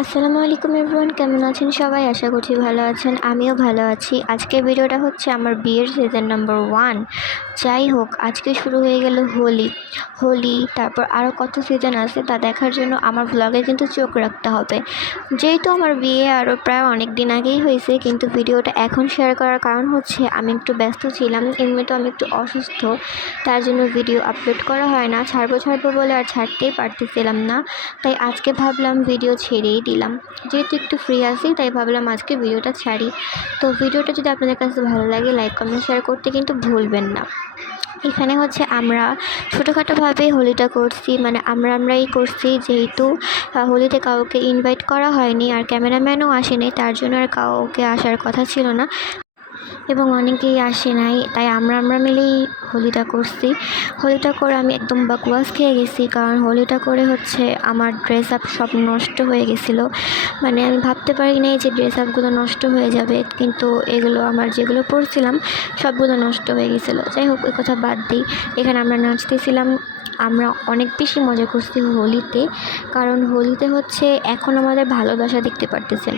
আসসালামু আলাইকুম এভরিওয়ান, কেমন আছেন সবাই? আশা করছি ভালো আছেন, আমিও ভালো আছি। আজকের ভিডিওটা হচ্ছে আমার বিয়ের সিজন নাম্বার 1। যাই হোক, আজকে শুরু হয়ে গেল হোলি, তারপর আরও কত সিজন আছে তা দেখার জন্য আমার ভ্লগে কিন্তু চোখ রাখতে হবে। যেহেতু আমার বিয়ে আরও প্রায় অনেক দিন আগেই হয়েছে, কিন্তু ভিডিওটা এখন শেয়ার করার কারণ হচ্ছে আমি একটু ব্যস্ত ছিলাম, এমনিতে আমি একটু অসুস্থ, তার জন্য ভিডিও আপলোড করা হয় না। ছাড়বো বলে আর ছাড়তেই পারতেছিলাম না, তাই আজকে ভাবলাম ভিডিও ছেড়েই দিলাম। যেহেতু একটু ফ্রি আছি তাই ভাবলাম আজকে ভিডিওটা ছাড়ি। তো ভিডিওটা যদি আপনাদের কাছে ভালো লাগে, লাইক কমেন্ট শেয়ার করতে কিন্তু ভুলবেন না। এখানে হচ্ছে আমরা ছোটোখাটোভাবে হোলিটা করছি, মানে আমরাই করছি, যেহেতু হোলিতে কাউকে ইনভাইট করা হয়নি আর ক্যামেরাম্যানও আসেনি, তার জন্য আর কাউকে আসার কথা ছিল না এবং অনেকেই আসে নাই, তাই আমরা মিলেই হোলিটা করছি। হোলিটা করে আমি একদম বাকওয়াস খেয়ে গেছি, কারণ হোলিটা করে হচ্ছে আমার ড্রেস আপ সব নষ্ট হয়ে গেছিলো। মানে আমি ভাবতে পারি নাই যে ড্রেস আপগুলো নষ্ট হয়ে যাবে, কিন্তু এগুলো আমার যেগুলো পরছিলাম সবগুলো নষ্ট হয়ে গেছিলো। যাই হোক, ওই কথা বাদ দিই। এখানে আমরা নাচতেছিলাম, আমরা অনেক বেশি মজা করছি হোলিতে, কারণ হোলিতে হচ্ছে এখন আমাদের ভালোবাসা দেখতে পারতেছেন।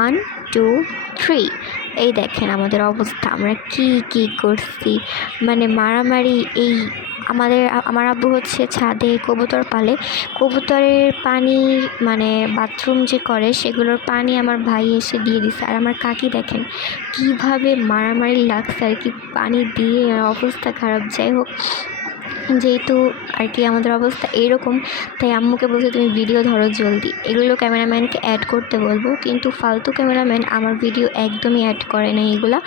1 2 3, এই দেখেন আমাদের অবস্থা, আমরা কি করছি, মানে মারামারি। আমার আব্বু হচ্ছে ছাদে কবুতর পালে, কবুতরের পানি মানে বাথরুম যে করে সেগুলোর পানি আমার ভাই এসে দিয়ে দিছে, আর আমার কাকি দেখেন কিভাবে মারামারি লাগছে আর কি, পানি দিয়ে অবস্থা খারাপ। যাই হোক, যেহেতু আর কি আমাদের অবস্থা এইরকম, তাই আম্মুকে বলছে তুমি ভিডিও ধরো জলদি, এগুলো ক্যামেরাম্যানকে অ্যাড করতে বলবো, কিন্তু ফালতু ক্যামেরাম্যান আমার ভিডিও একদমই অ্যাড করে নাই, এগুলা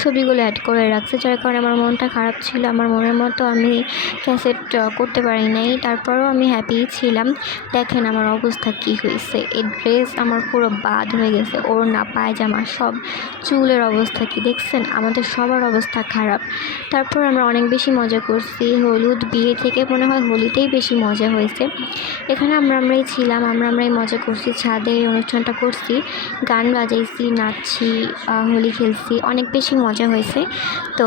ছবিগুলো অ্যাড করে রাখছে, যার কারণে আমার মনটা খারাপ ছিল। আমার মনের মতো আমি ক্যাসেট করতে পারি নাই, তারপরেও আমি হ্যাপি ছিলাম। দেখেন আমার অবস্থা কি হয়েছে, এই ড্রেস আমার পুরো বাদ হয়ে গেছে, ওড়না পায়জামা সব, চুলের অবস্থা কি দেখছেন, আমাদের সবার অবস্থা খারাপ। তারপর আমরা অনেক বেশি মজা করছি, হলুদ বিয়ে থেকে মনে হয় হোলিতেই বেশি মজা হয়েছে। এখানে আমরাই ছিলাম, আমরাই মজা করছি, ছাদে অনুষ্ঠানটা করছি, গান বাজাইছি, নাচছি, হোলি খেলছি, অনেক বেশি মজা হয়েছে। তো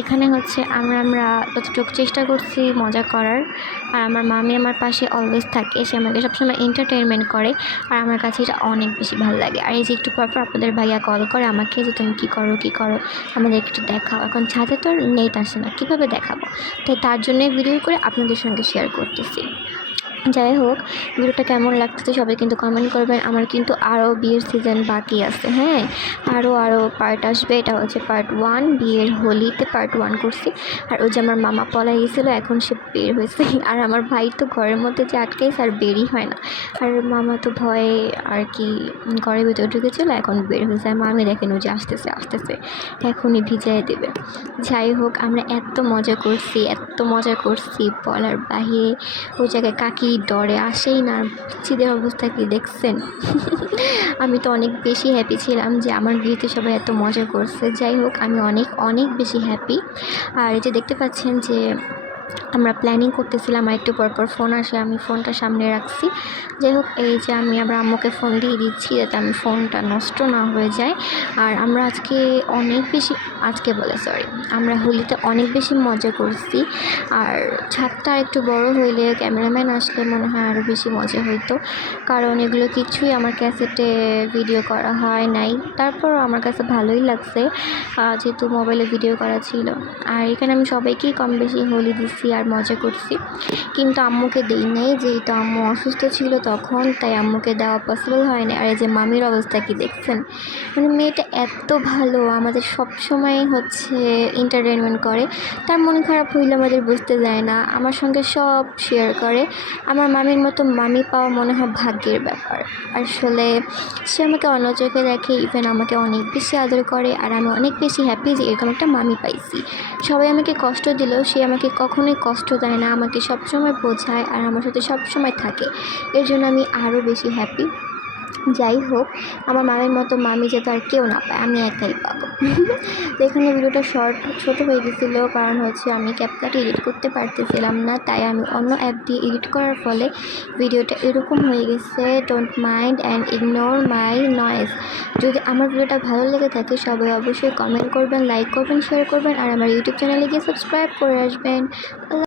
এখানে হচ্ছে আমরা যতটুকু চেষ্টা করছি মজা করার, আর আমার মামি আমার পাশে অলওয়েজ থাকে, সে আমাকে সবসময় এন্টারটেনমেন্ট করে, আর আমার কাছে এটা অনেক বেশি ভালো লাগে। আর এই যে একটু পরপর আপনাদের ভাইয়া কল করে আমাকে যে তুমি কী করো আমাদের একটু দেখাও। এখন ছাদে তো নেট আসে না, কীভাবে দেখাবো, তাই তার জন্যই ভিডিও করে আপনাদের সঙ্গে শেয়ার করতেছি। যাই হোক, ভিডিওটা কেমন লাগতেছে সবাই কিন্তু কমেন্ট করবেন। আমার কিন্তু আরও বিয়ের সিজন বাকি আছে, হ্যাঁ, আরও পার্ট আসবে। এটা হচ্ছে পার্ট 1, বিয়ের হোলিতে পার্ট 1 করছি। আর ওই যে আমার মামা পলাই গেছিলো, এখন সে বের হয়েছে, আর আমার ভাই তো ঘরের মধ্যে যে আটকাইছে আর বেরই হয় না, আর মামা তো ভয়ে আর কি ঘরের ভিতরে ঢুকেছিল, এখন বের হয়েছে। আর মামি দেখেন ও যে আসতেছে এখনই ভিজাই দেবে। যাই হোক, আমরা এত মজা করছি বলার বাহিরে। ওই জায়গায় কাকি ডরে আসেই না, পিচ্ছিদের অবস্থা কি দেখছেন। আমি তো অনেক বেশি হ্যাপি ছিলাম যে আমার বিয়েতে সবাই এত মজা করছে। যাই হোক, আমি অনেক বেশি হ্যাপি। আর এই যে দেখতে পাচ্ছেন যে আমরা প্ল্যানিং করতেছিলাম, আর একটু পরপর ফোন আসে, আমি ফোনটা সামনে রাখছি। যাই হোক, এই যে আমি আবার আম্মুকে ফোন দিয়ে দিচ্ছি যাতে আমি ফোনটা নষ্ট না হয়ে যায়। আর আমরা আমরা হোলিতে অনেক বেশি মজা করছি। আর ছাদটা একটু বড় হইলে ক্যামেরাম্যান আসলে মনে হয় আরও বেশি মজা হইতো, কারণ এগুলো কিছুই আমার ক্যাসেটে ভিডিও করা হয় নাই। তারপরও আমার কাছে ভালোই লাগছে, যেহেতু মোবাইলে ভিডিও করা ছিল। আর এখানে আমি সবাইকেই কম বেশি হোলি দিচ্ছি আর মজা করছি, কিন্তু আম্মুকে দেই নাই, যেহেতু আম্মু অসুস্থ ছিল তখন, তাই আম্মুকে দেওয়া পসিবল হয় না। আর এই যে মামির অবস্থা কি দেখছেন, মানে মেয়েটা এত ভালো, আমাদের সব সময় হচ্ছে এন্টারটেনমেন্ট করে, তার মন খারাপ হইলে আমাদের বুঝতে যায় না, আমার সঙ্গে সব শেয়ার করে। আমার মামির মতো মামি পাওয়া মনে হয় ভাগ্যের ব্যাপার। আসলে সে আমাকে অন্য চোখে দেখে, ইভেন আমাকে অনেক বেশি আদর করে, আর আমি অনেক বেশি হ্যাপি যে এরকম একটা মামি পাইছি। সবাই আমাকে কষ্ট দিলেও সে আমাকে কখনোই কষ্ট দেয় না, আমাকে সবসময় বোঝায় আর আমার সাথে সবসময় থাকে, এর জন্য আমি আরও বেশি হ্যাপি। যাই হোক, আমার মামির মতো মামি যাতে আর কেউ না পায়, আমি একাই পাবো। তো এখানে ভিডিওটা ছোট হয়ে গেছিলো, কারণ হচ্ছে আমি ক্যাপকাটে এডিট করতে পারতেছিলাম না, তাই আমি অন্য অ্যাপ দিয়ে এডিট করার ফলে ভিডিওটা এরকম হয়ে গেছে। Don't mind and ignore my noise. যদি আমার ভিডিওটা ভালো লেগে থাকে সবাই অবশ্যই কমেন্ট করবেন, লাইক করবেন, শেয়ার করবেন, আর আমার ইউটিউব চ্যানেলে গিয়ে সাবস্ক্রাইব করে আসবেন।